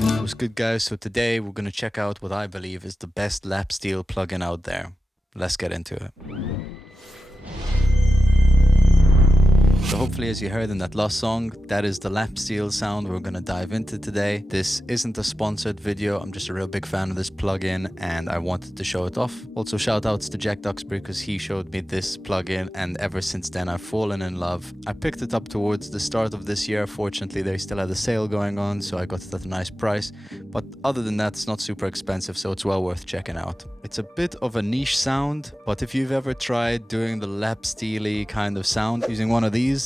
What's good, guys? So today we're gonna check out what I believe is the best lap steel plugin out there. Let's get into it. So hopefully, as you heard in that last song, that is the lap steel sound we're gonna dive into today. This isn't a sponsored video. I'm just a real big fan of this plugin and I wanted to show it off. Also, shout outs to Jack Duxbury because he showed me this plugin and ever since then I've fallen in love. I picked it up towards the start of this year. Fortunately, they still had a sale going on, so I got it at a nice price. But other than that, it's not super expensive, so it's well worth checking out. It's a bit of a niche sound, but if you've ever tried doing the lap steely kind of sound using one of these,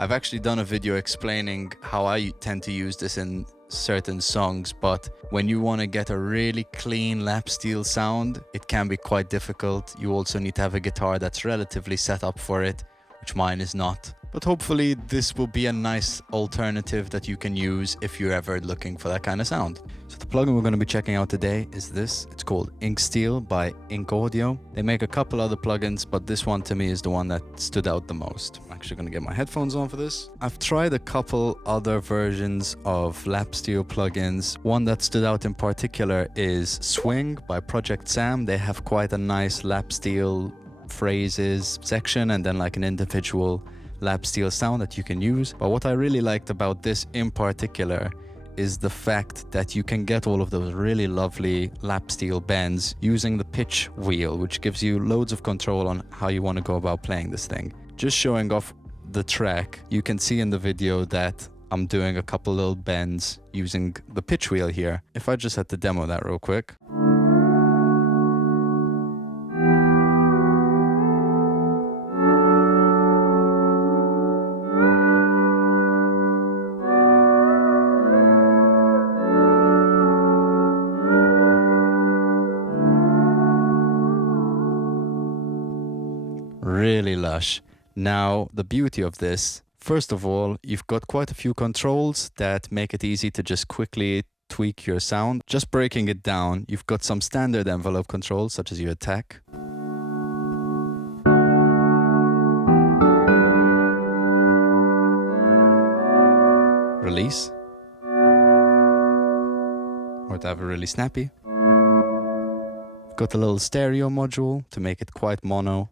I've actually done a video explaining how I tend to use this in certain songs, but when you want to get a really clean lap steel sound, it can be quite difficult. You also need to have a guitar that's relatively set up for it, which mine is not. But hopefully this will be a nice alternative that you can use if you're ever looking for that kind of sound. So the plugin we're going to be checking out today is this. It's called Ink Steel by Ink Audio. They make a couple other plugins, but this one to me is the one that stood out the most. I'm actually going to get my headphones on for this. I've tried a couple other versions of lap steel plugins. One that stood out in particular is Swing by Project Sam. They have quite a nice lap steel phrases section and then like an individual lap steel sound that you can use. But what I really liked about this in particular is the fact that you can get all of those really lovely lap steel bends using the pitch wheel, which gives you loads of control on how you want to go about playing this thing. Just showing off the track, you can see in the video that I'm doing a couple little bends using the pitch wheel here. If I just had to demo that real quick. Really lush. Now, the beauty of this, first of all, you've got quite a few controls that make it easy to just quickly tweak your sound. Just breaking it down, you've got some standard envelope controls, such as your attack, release, or to have a really snappy. You've got a little stereo module to make it quite mono,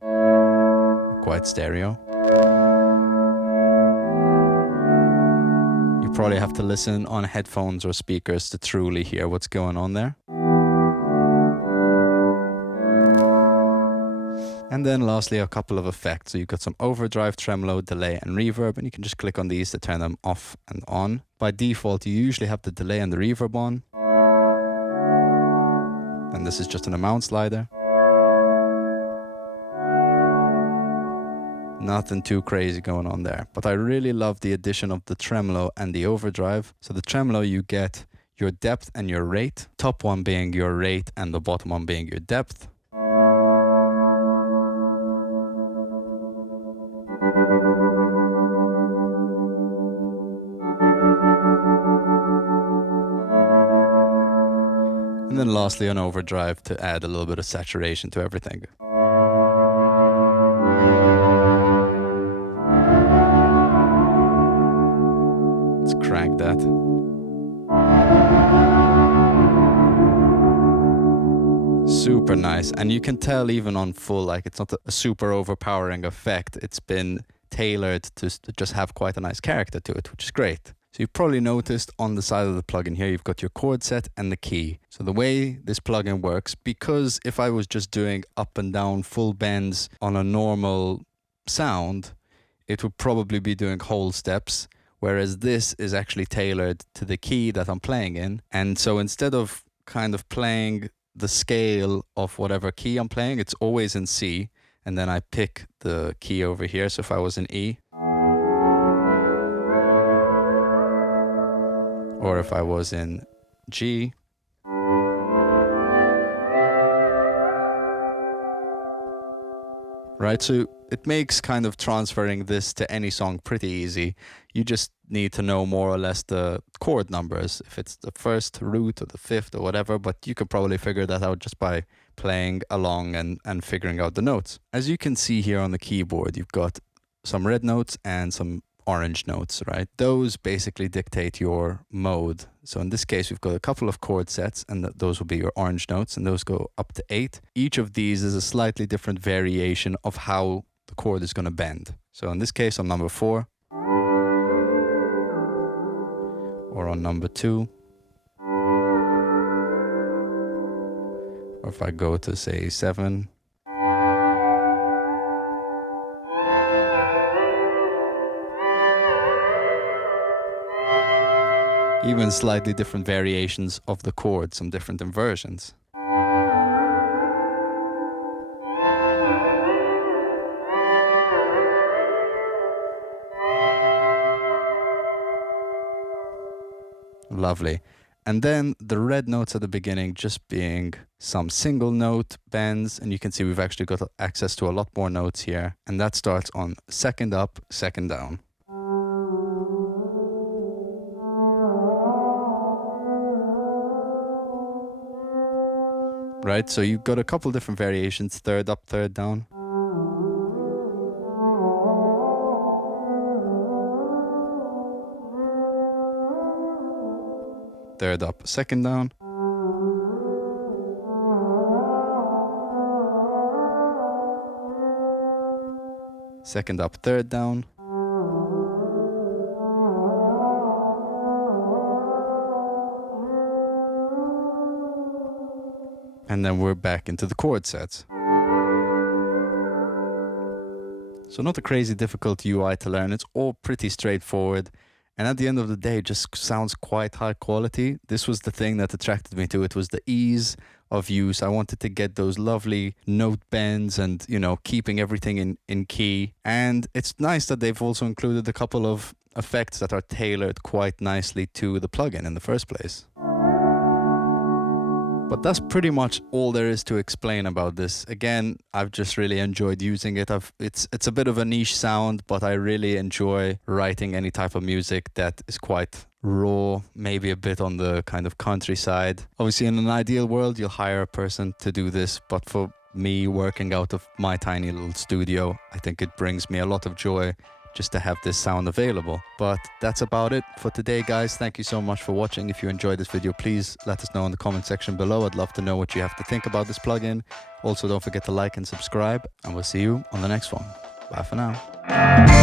quite stereo. You probably have to listen on headphones or speakers to truly hear what's going on there. And then lastly, a couple of effects. So you've got some overdrive, tremolo, delay, and reverb, and you can just click on these to turn them off and on. By default, you usually have the delay and the reverb on. And this is just an amount slider. Nothing too crazy going on there, but I really love the addition of the tremolo and the overdrive. So the tremolo, you get your depth and your rate, top one being your rate and the bottom one being your depth. And then lastly an overdrive to add a little bit of saturation to everything. Crank that. Super nice, and you can tell even on full, like it's not a super overpowering effect. It's been tailored to just have quite a nice character to it, which is great. So you've probably noticed on the side of the plugin here, you've got your chord set and the key. So the way this plugin works, because if I was just doing up and down full bends on a normal sound, it would probably be doing whole steps. Whereas this is actually tailored to the key that I'm playing in. And so instead of kind of playing the scale of whatever key I'm playing, it's always in C. And then I pick the key over here. So if I was in E, or if I was in G, right? So it makes kind of transferring this to any song pretty easy. You just need to know more or less the chord numbers, if it's the first root or the fifth or whatever, but you could probably figure that out just by playing along and figuring out the notes. As you can see here on the keyboard, you've got some red notes and some orange notes, right? Those basically dictate your mode. So in this case, we've got a couple of chord sets, and those will be your orange notes, and those go up to 8. Each of these is a slightly different variation of how the chord is going to bend. So in this case, on number 4, or on number 2, or if I go to say 7, even slightly different variations of the chord, some different inversions. Lovely. And then the red notes at the beginning just being some single note bends, and you can see we've actually got access to a lot more notes here, and that starts on second up, second down. Right, so you've got a couple different variations, third up, third down. Third up, second down. Second up, third down. And then we're back into the chord sets. So not a crazy difficult UI to learn. It's all pretty straightforward. And at the end of the day, it just sounds quite high quality. This was the thing that attracted me to it, was the ease of use. I wanted to get those lovely note bends and, you know, keeping everything in key. And it's nice that they've also included a couple of effects that are tailored quite nicely to the plugin in the first place. But that's pretty much all there is to explain about this. Again, I've just really enjoyed using it. It's a bit of a niche sound, but I really enjoy writing any type of music that is quite raw, maybe a bit on the kind of countryside. Obviously, in an ideal world, you'll hire a person to do this, but for me, working out of my tiny little studio, I think it brings me a lot of joy just to have this sound available. But that's about it for today, guys. Thank you so much for watching. If you enjoyed this video, please let us know in the comment section below. I'd love to know what you have to think about this plugin. Also, don't forget to like and subscribe, and we'll see you on the next one. Bye for now.